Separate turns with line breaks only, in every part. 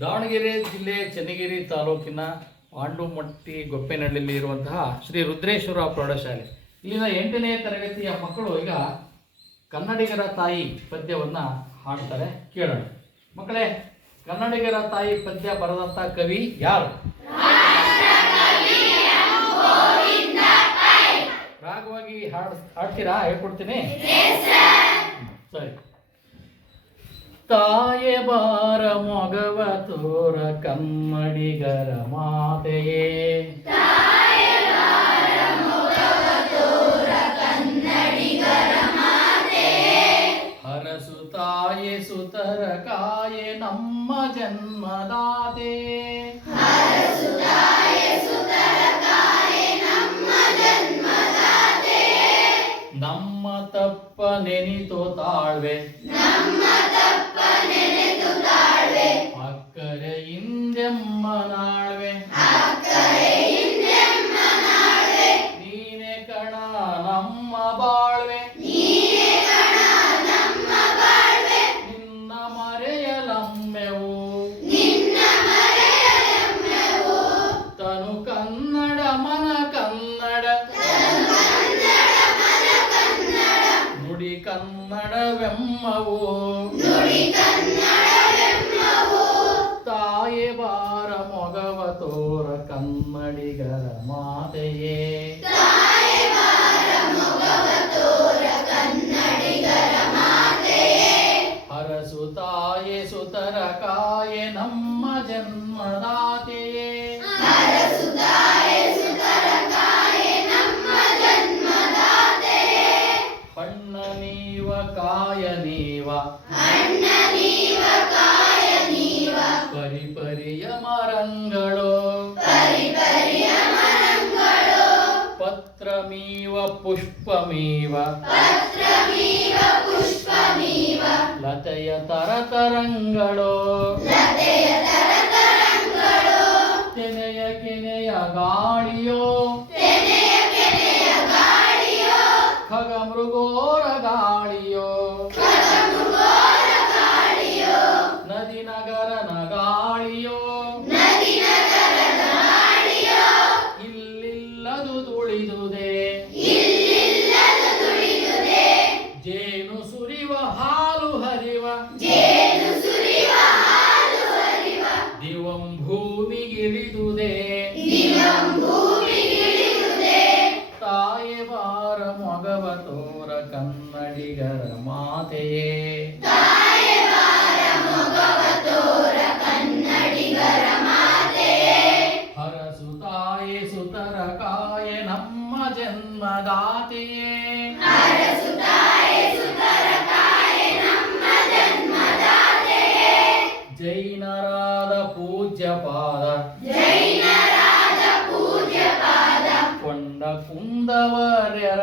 ದಾವಣಗೆರೆ ಜಿಲ್ಲೆ ಚನ್ನಗಿರಿ ತಾಲೂಕಿನ ಪಾಂಡುಮಟ್ಟಿ ಗೊಪ್ಪೆನಹಳ್ಳಿಯಲ್ಲಿ ಇರುವಂತಹ ಶ್ರೀ ರುದ್ರೇಶ್ವರ ಪ್ರೌಢಶಾಲೆ. ಇಲ್ಲಿನ ಎಂಟನೇ ತರಗತಿಯ ಮಕ್ಕಳು ಈಗ ಕನ್ನಡಿಗರ ತಾಯಿ ಪದ್ಯವನ್ನು ಹಾಡ್ತಾರೆ ಕೇಳೋಣ. ಮಕ್ಕಳೇ ಕನ್ನಡಿಗರ ತಾಯಿ ಪದ್ಯ ಬರೆದಂಥ ಕವಿ ಯಾರು? ರಾಗವಾಗಿ ಹಾಡ್ ಹಾಡ್ತೀರಾ ಹೇಳ್ಕೊಡ್ತೀನಿ? ಸರಿ. ತಾಯೆ ಬಾರ ಮೊಗವ ತೋರ ಕಮ್ಮಡಿಗರ ಮಾತೆಯೇ. ಹರಸು ತಾಯೆ ಸುತರ ಕಾಯೆ ನಮ್ಮ ಜನ್ಮದಾತೆ. ನಮ್ಮ ತಪ್ಪ ನೆನಿತೋ ತಾಳ್ವೆ. ಕನ್ನಡವೆಮ್ಮವು ತಾಯಿ ಬಾರ ಮೊಗವ ತೋರ ಕನ್ನಡಿಗರ ಮಾತೆಯೇ. ಹರಸು ತಾಯಿ ಸುತರ ಕಾಯೆ ಪರಿಪರಿಯ ಮರಂಗಳು ಪತ್ರಮೀವ ಪುಷ್ಪಮೀವ. ಲತೆಯ ತರತರಂಗಳು. ಕೆನೆಯ ಗಾಳಿಯೋ. ಮಾತೆಯೇ. ಹರಸು ತಾಯೆ ಸುತರ ಕಾಯೆ ನಮ್ಮ ಜನ್ಮದಾತೆಯೇ. ಜೈನರಾದ ಪೂಜ್ಯ ಪಾದ ಕೊಂಡ ಕುಂದವರ್ಯರ.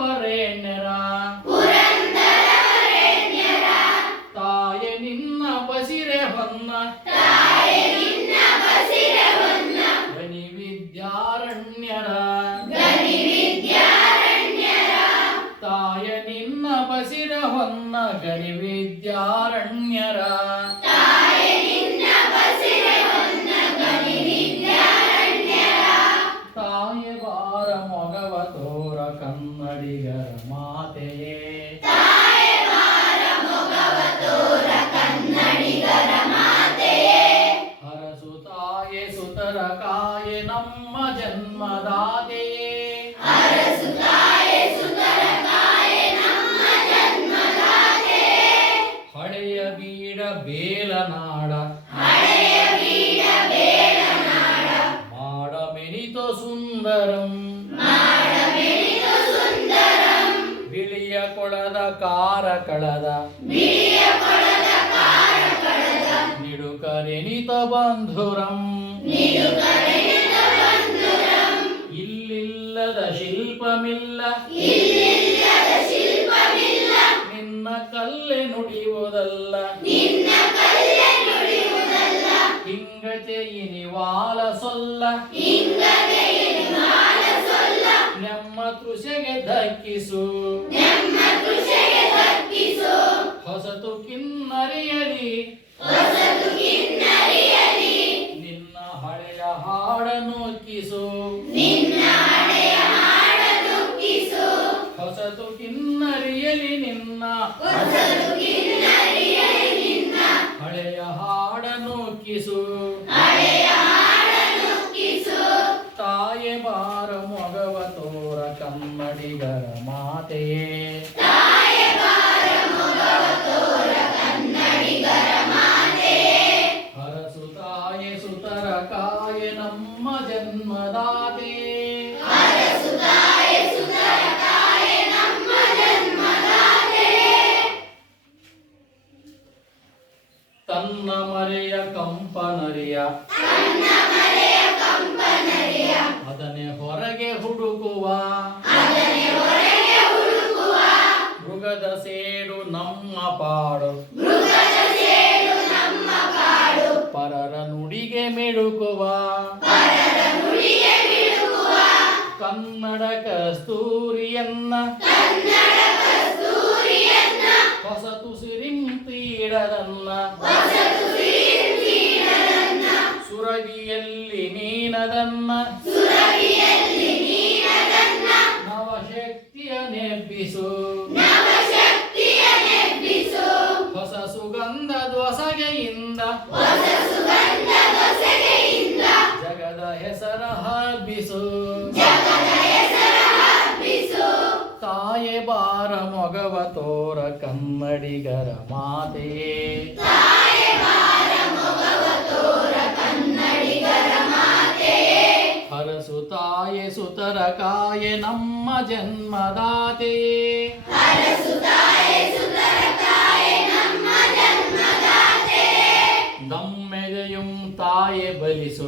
ತಾಯ ನಿನ್ನ ಬಸಿರ ಹೊನ್ನ ಗಣಿ ವಿದ್ಯಾರಣ್ಯರ. ಬೀಡ ಬೇಲನಾಡ ಮಾಡ ಮೆನಿತೋ ಸುಂದರಂ. ಬಿಳಿಯ ಕೊಳದ ಕಾರ ಕಳದ. ನಿಡುಕರೆನಿತ ಬಂಧುರಂ. ಇಲ್ಲಿಲ್ಲದ ಶಿಲ್ಪಮಿಲ್ಲ. ಹಿಂಗತೆಯಿ ನಿವಾಲ ಸೊಲ್ಲ. ನಮ್ಮ ಕೃಷಿಗೆ ಧಕ್ಕಿಸು ಹೊಸತು ಕಿನ್ನರಿಯಲಿ. ನಿನ್ನ ಹಳೆಯ ಹಾಡನ್ನು ಕಿಸು ಹೊಸತು ಕಿನ್ನರಿಯಲಿ ನಿನ್ನ. ಹಳೆಯ ಹಾಡ ಕಿಸು ಮೊಗವ ತೋರ ಕನ್ನಡಿಗರ ಮಾತೆಯೇ. ನಮ್ಮ ಪಾಡು. ಪರರ ನುಡಿಗೆ ಮಿಡುಕುವ. ಕನ್ನಡ ಕಸ್ತೂರಿಯನ್ನ. ಹೊಸ ಸಿರಿಂತೀಡದನ್ನ ಸುರಗಿಯಲ್ಲಿ ನೀನದನ್ನ. ನವಶಕ್ತಿಯ ನೆಬ್ಬಿಸು ಜಗದ ಹೆಸರ ಹಬ್ಬಿಸು. ತಾಯೇ ಬಾರ ಮೊಗವ ತೋರ ಕನ್ನಡಿಗರ ಮಾತೆ. ಹರಸು ತಾಯೆ ಸುತರ ಕಾಯೆ ನಮ್ಮ ಜನ್ಮದಾತೆಯೇ ತಾಯೆ ಬಲಿಸು.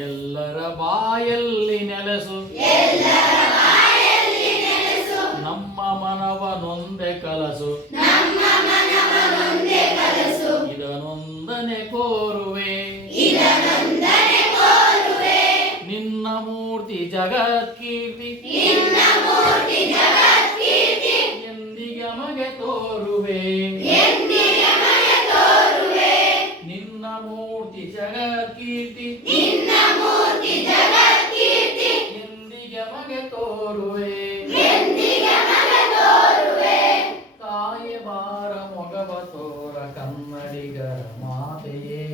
ಎಲ್ಲರ ಬಾಯಲ್ಲಿ ನೆಲೆಸು. ನಮ್ಮ ಮನವ ನೊಂದೆ ಕಲಸು. ಇದನೊಂದನೆ ಕೋರುವೆ. ನಿನ್ನ ಮೂರ್ತಿ ಜಗತ್ಕೀರ್ತಿ. ಎಂದಿಗೆ ಮಗೆ ತೋರುವೆ. ಜಗತ್ಕೀರ್ತಿ. ಎಂದಿಗೆ ಮಗೆ ತೋರುವೆ. ತಾಯಿ ಬಾರ ಮೊಗವ ತೋರ ಕನ್ನಡಿಗರ ಮಾತೆಯೇ.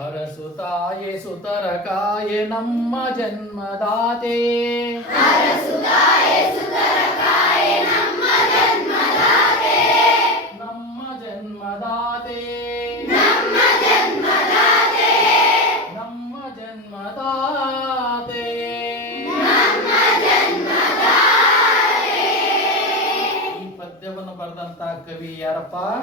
ಹರಸು ತಾಯೆ ಸುತರ ಕಾಯೆ ನಮ್ಮ ಜನ್ಮದಾತೆ ನಮ್ಮ ਵੀ ਯਾਰ ਆਪਾਂ